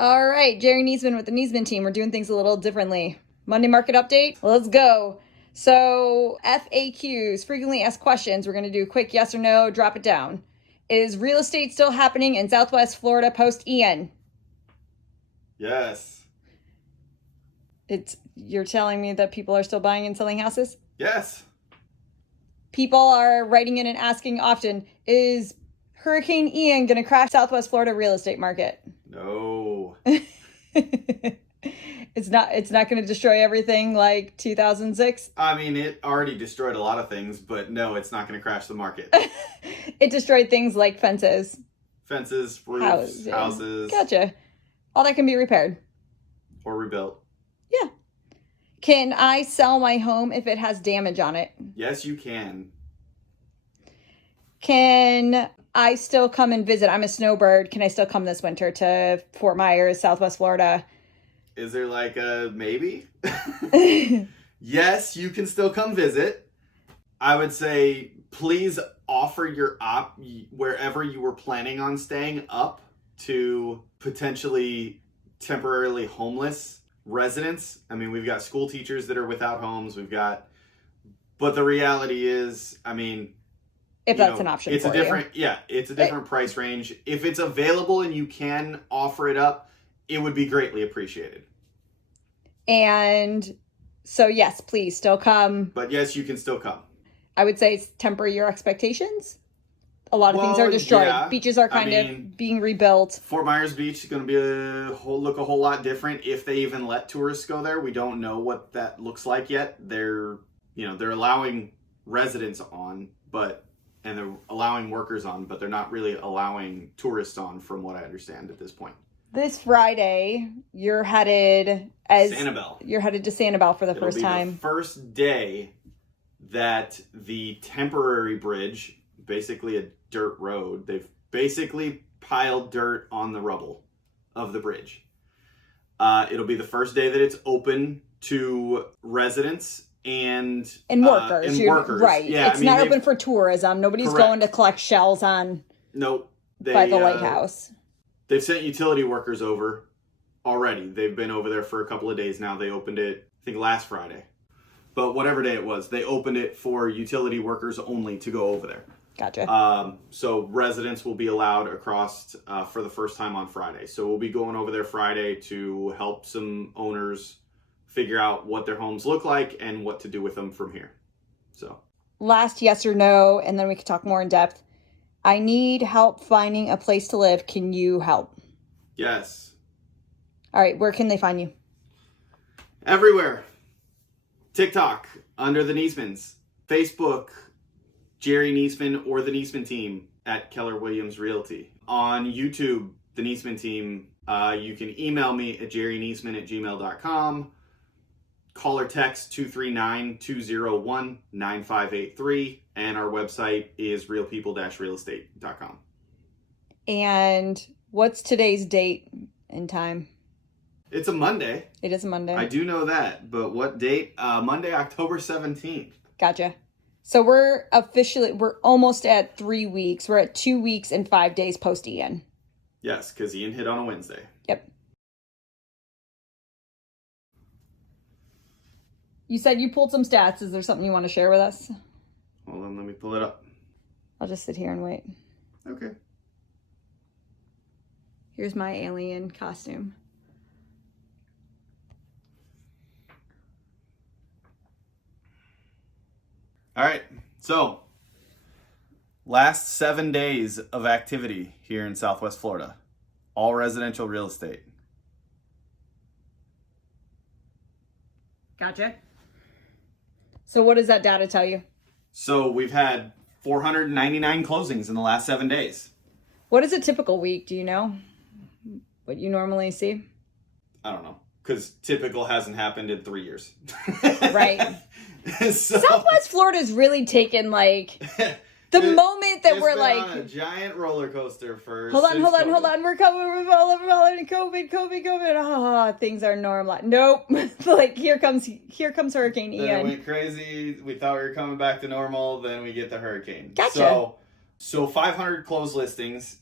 All right, Jerryniesman with the Niesman team. We're doing things a little differently. Monday market update. Let's go. So FAQs, frequently asked questions. We're going to do a quick yes or no, drop it down. Is real estate still happening in Southwest Florida post-Ian? Yes. You're telling me that people are still buying and selling houses? Yes. People are writing in and asking often, is Hurricane Ian going to crash Southwest Florida real estate market? No. It's not going to destroy everything like 2006. I mean, it already destroyed a lot of things, but no, it's not going to crash the market. It destroyed things like fences. Fences, roofs, houses. Gotcha. All that can be repaired. Or rebuilt. Yeah. Can I sell my home if it has damage on it? Yes, you can. Can I still come and visit? I'm a snowbird. Can I still come this winter to Fort Myers, Southwest Florida? Is there like a maybe? Yes, you can still come visit. I would say please offer your wherever you were planning on staying up to potentially temporarily homeless residents. I mean, we've got school teachers that are without homes. But the reality is, I mean, if that's an option, it's for a different, you. Yeah, it's a different price range. If it's available and you can offer it up, it would be greatly appreciated. And so, yes, please still come. But yes, you can still come. I would say it's temper your expectations. A lot of things are destroyed. Yeah. Beaches are kind of being rebuilt. Fort Myers Beach is going to be look a whole lot different if they even let tourists go there. We don't know what that looks like yet. They're allowing residents on, and they're allowing workers on, but they're not really allowing tourists on, from what I understand at this point. This Friday, you're headed Sanibel. You're headed to Sanibel for the first time. The first day that the temporary bridge, basically a dirt road, they've basically piled dirt on the rubble of the bridge. It'll be the first day that it's open to residents and workers. Workers. Right. Yeah, it's not open for tourism. Nobody's correct. Going to collect shells on by the lighthouse. They've sent utility workers over already. They've been over there for a couple of days now. They opened it, I think, last Friday. But whatever day it was, they opened it for utility workers only to go over there. Gotcha. So residents will be allowed across for the first time on Friday. So we'll be going over there Friday to help some owners figure out what their homes look like and what to do with them from here. So last yes or no, and then we can talk more in depth. I need help finding a place to live. Can you help? Yes. All right. Where can they find you? Everywhere. TikTok, under the Niesmans. Facebook, Jerryniesman or the Niesman team at Keller Williams Realty. On YouTube, the Niesman team. You can email me at jerryniesman@gmail.com. Call or text 239-201-9583. And our website is realpeople-realestate.com. And what's today's date and time? It's a Monday. It is a Monday. I do know that. But what date? Monday, October 17th. Gotcha. So we're almost at 3 weeks. We're at 2 weeks and 5 days post-Ian. Yes, because Ian hit on a Wednesday. Yep. You said you pulled some stats. Is there something you want to share with us? Hold on, let me pull it up. I'll just sit here and wait. Okay. Here's my alien costume. All right. So, last 7 days of activity here in Southwest Florida. All residential real estate. Gotcha. So what does that data tell you? So we've had 499 closings in the last 7 days. What is a typical week? Do you know what you normally see? I don't know, because typical hasn't happened in 3 years. Right. Southwest Florida's really taken like the moment that we're like on a giant roller coaster for. Hold on. We're following COVID. Oh, things are normal. Nope. Like here comes Hurricane Ian. Then it went crazy. We thought we were coming back to normal. Then we get the hurricane. Gotcha. So 500 closed listings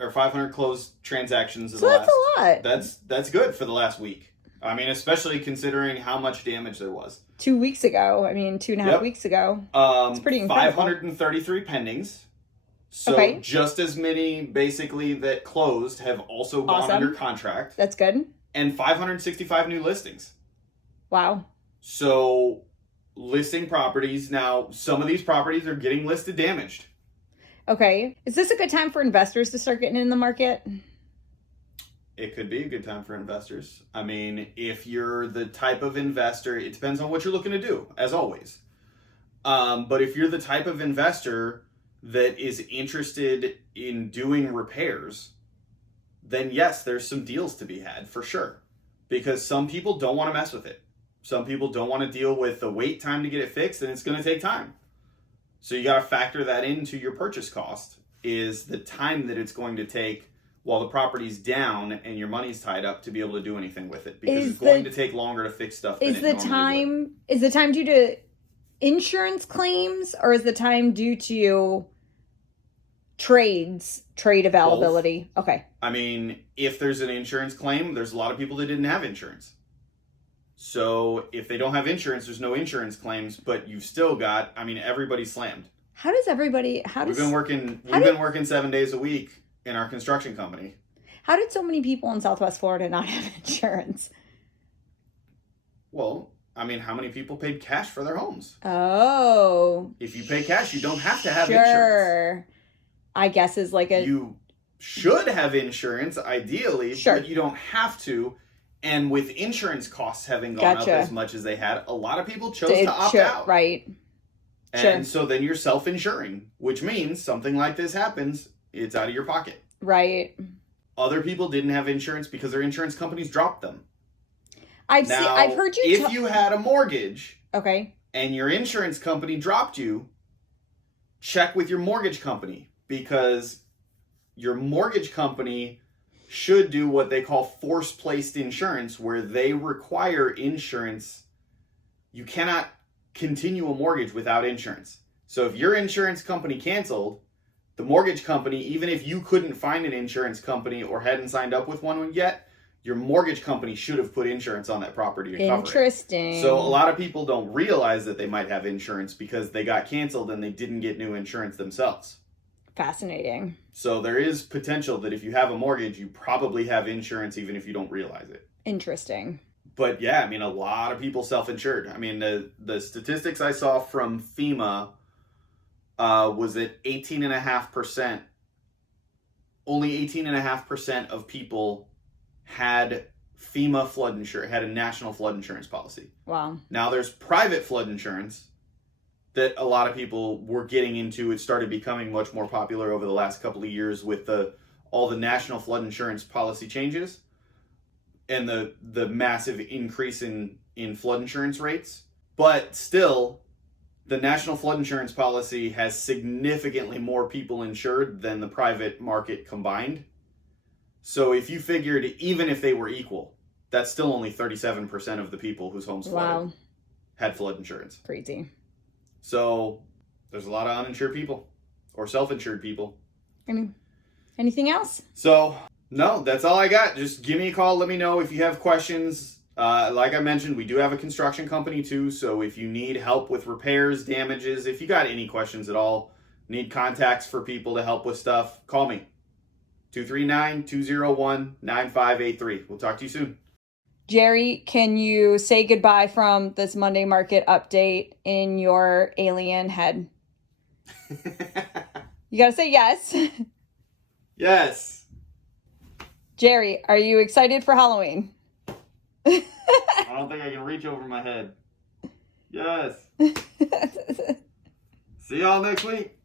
or 500 closed transactions in So the that's a lot. That's good for the last week. I mean, especially considering how much damage there was. 2 weeks ago. I mean, 2.5 weeks ago. It's pretty incredible. 533 pendings. So Okay. just as many, basically, that closed have also gone under contract. That's good. And 565 new listings. Wow. So listing properties. Now, some of these properties are getting listed damaged. Okay. Is this a good time for investors to start getting in the market? It could be a good time for investors. I mean, if you're the type of investor, it depends on what you're looking to do, as always. But if you're the type of investor that is interested in doing repairs, then yes, there's some deals to be had for sure. Because some people don't want to mess with it. Some people don't want to deal with the wait time to get it fixed, and it's going to take time. So you got to factor that into your purchase cost, is the time that it's going to take while the property's down and your money's tied up to be able to do anything with it, because it's going to take longer to fix stuff than it normally would. Is the time due to insurance claims, or is the time due to trade availability? Both. Okay. I mean, if there's an insurance claim, there's a lot of people that didn't have insurance. So if they don't have insurance, there's no insurance claims, but you've still got, I mean, everybody's slammed. We've been working 7 days a week in our construction company. How did so many people in Southwest Florida not have insurance? Well, I mean, how many people paid cash for their homes? Oh. If you pay cash, you don't have to have insurance. I guess is like a... You should have insurance, ideally, but you don't have to. And with insurance costs having gone up as much as they had, a lot of people chose to opt out. Right. And so then you're self-insuring, which means something like this happens, it's out of your pocket. Right. Other people didn't have insurance because their insurance companies dropped them. I've heard you... If you had a mortgage... Okay. And your insurance company dropped you, check with your mortgage company, because your mortgage company should do what they call force-placed insurance, where they require insurance. You cannot continue a mortgage without insurance. So if your insurance company canceled, the mortgage company, even if you couldn't find an insurance company or hadn't signed up with one yet, your mortgage company should have put insurance on that property to cover it. Interesting. So a lot of people don't realize that they might have insurance because they got canceled and they didn't get new insurance themselves. Fascinating. So there is potential that if you have a mortgage, you probably have insurance even if you don't realize it. Interesting. But yeah, I mean, a lot of people self-insured. I mean, the statistics I saw from FEMA was that 18.5%, only 18.5% of people had FEMA flood insurance, had a national flood insurance policy. Wow. Now there's private flood insurance that a lot of people were getting into. It started becoming much more popular over the last couple of years with all the national flood insurance policy changes and the massive increase in flood insurance rates. But still, the national flood insurance policy has significantly more people insured than the private market combined. So if you figured, even if they were equal, that's still only 37% of the people whose homes flooded had flood insurance. Crazy. So there's a lot of uninsured people or self-insured people. I mean, anything else? So, no, that's all I got. Just give me a call. Let me know if you have questions. Like I mentioned, we do have a construction company too. So if you need help with repairs, damages, if you got any questions at all, need contacts for people to help with stuff, call me. 239-201-9583. We'll talk to you soon. Jerry, can you say goodbye from this Monday market update in your alien head? You got to say yes. Yes. Jerry, are you excited for Halloween? I don't think I can reach over my head. Yes. See y'all next week.